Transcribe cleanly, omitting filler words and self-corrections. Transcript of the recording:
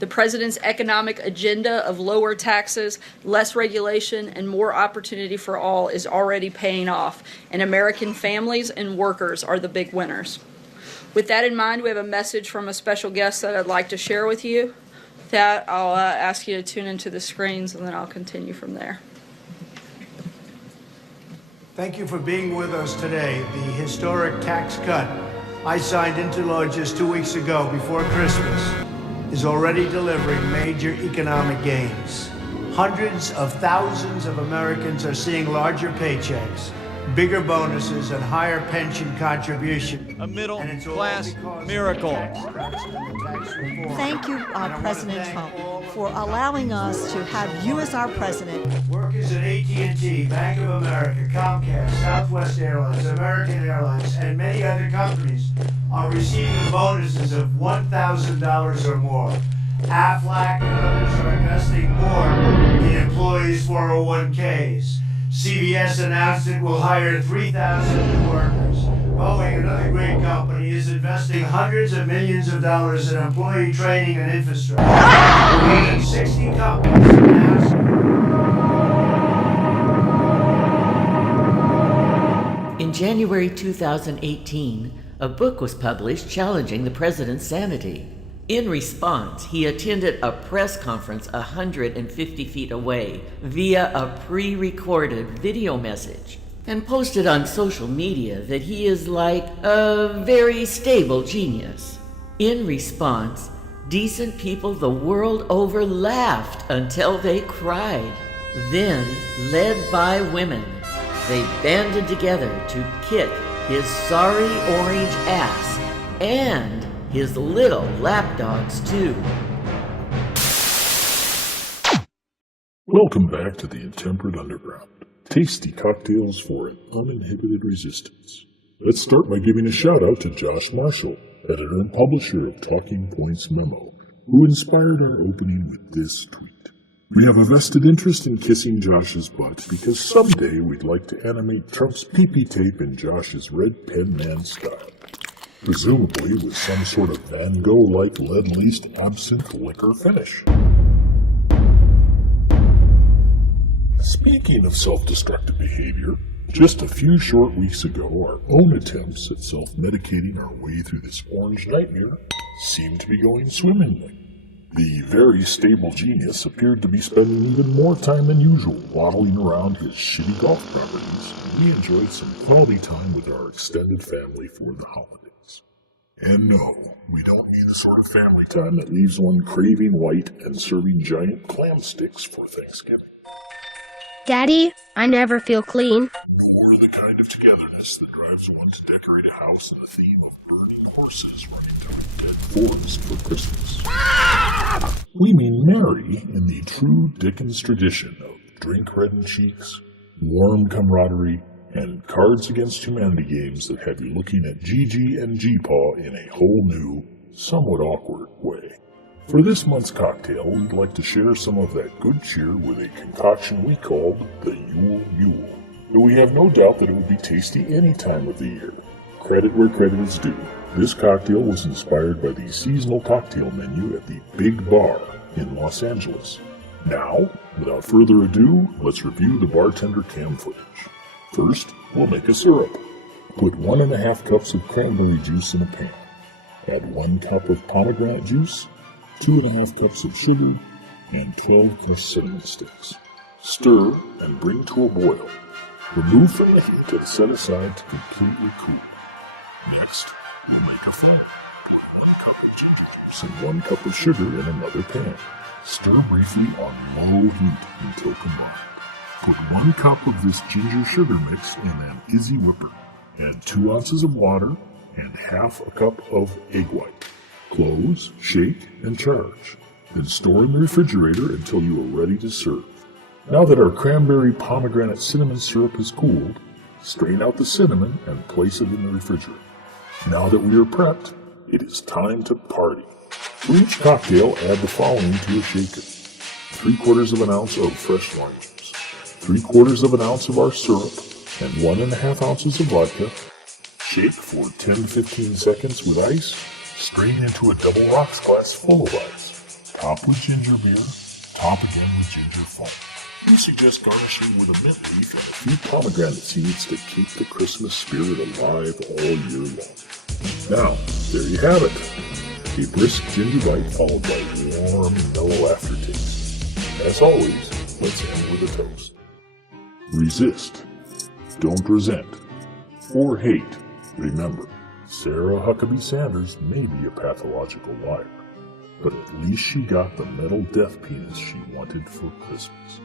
The president's economic agenda of lower taxes, less regulation, and more opportunity for all is already paying off, and American families and workers are the big winners. With that in mind, we have a message from a special guest that I'd like to share with you. With that, I'll ask you to tune into the screens, and then I'll continue from there. Thank you for being with us today. The historic tax cut I signed into law just 2 weeks ago before Christmas is already delivering major economic gains. Hundreds of thousands of Americans are seeing larger paychecks, bigger bonuses, and higher pension contributions. A middle-class miracle. Thank you, President Trump, for allowing us to have you as our president. Workers at AT&T, Bank of America, Comcast, Southwest Airlines, American Airlines, and many other companies are receiving bonuses of $1,000 or more. Aflac and others are investing more in employees' 401ks. CBS announced it will hire 3,000 new workers. Boeing, another great company, is investing hundreds of millions of dollars in employee training and infrastructure. More than 60 companies announced. In January 2018, a book was published challenging the president's sanity. In response, he attended a press conference 150 feet away via a pre-recorded video message and posted on social media that he is like a very stable genius. In response, decent people the world over laughed until they cried. Then, led by women, they banded together to kick his sorry orange ass and his little lapdogs, too. Welcome back to the Intemperate Underground. Tasty cocktails for an uninhibited resistance. Let's start by giving a shout out to Josh Marshall, editor and publisher of Talking Points Memo, who inspired our opening with this tweet. We have a vested interest in kissing Josh's butt because someday we'd like to animate Trump's pee-pee tape in Josh's red pen man style. Presumably with some sort of Van Gogh-like lead-laced absinthe liquor finish. Speaking of self-destructive behavior, just a few short weeks ago, our own attempts at self-medicating our way through this orange nightmare seemed to be going swimmingly. The very stable genius appeared to be spending even more time than usual waddling around his shitty golf properties, and we enjoyed some quality time with our extended family for the holidays. And no, we don't mean the sort of family time that leaves one craving white and serving giant clam sticks for Thanksgiving. Daddy, I never feel clean. Nor the kind of togetherness that drives one to decorate a house in the theme of burning horses running through forest for Christmas. We mean merry in the true Dickens tradition of drink-reddened cheeks, warm camaraderie, and Cards Against Humanity games that have you looking at Gigi and G-Paw in a whole new, somewhat awkward way. For this month's cocktail, we'd like to share some of that good cheer with a concoction we called the Yule Mule. But we have no doubt that it would be tasty any time of the year. Credit where credit is due. This cocktail was inspired by the seasonal cocktail menu at the Big Bar in Los Angeles. Now, without further ado, let's review the bartender cam footage. First, we'll make a syrup. Put 1.5 cups of cranberry juice in a pan. Add 1 cup of pomegranate juice, 2.5 cups of sugar, and 12 crushed cinnamon sticks. Stir and bring to a boil. Remove from the heat and set aside to completely cool. Next, we'll make a foam. Put 1 cup of ginger juice and 1 cup of sugar in another pan. Stir briefly on low heat until combined. Put 1 cup of this ginger sugar mix in an Izzy whipper. Add 2 ounces of water and ½ a cup of egg white. Close, shake, and charge. Then store in the refrigerator until you are ready to serve. Now that our cranberry pomegranate cinnamon syrup has cooled, strain out the cinnamon and place it in the refrigerator. Now that we are prepped, it is time to party. For each cocktail, add the following to a shaker. 3/4 of an ounce of fresh lime juice, 3/4 of an ounce of our syrup, and 1.5 ounces of vodka. Shake for 10 to 15 seconds with ice. Strain into a double rocks glass full of ice. Top with ginger beer, top again with ginger foam. We suggest garnishing with a mint leaf and a few pomegranate seeds to keep the Christmas spirit alive all year long. Now, there you have it. A brisk ginger bite followed by warm, mellow aftertaste. As always, let's end with a toast. Resist. Don't resent. Or hate. Remember, Sarah Huckabee Sanders may be a pathological liar, but at least she got the metal death penis she wanted for Christmas.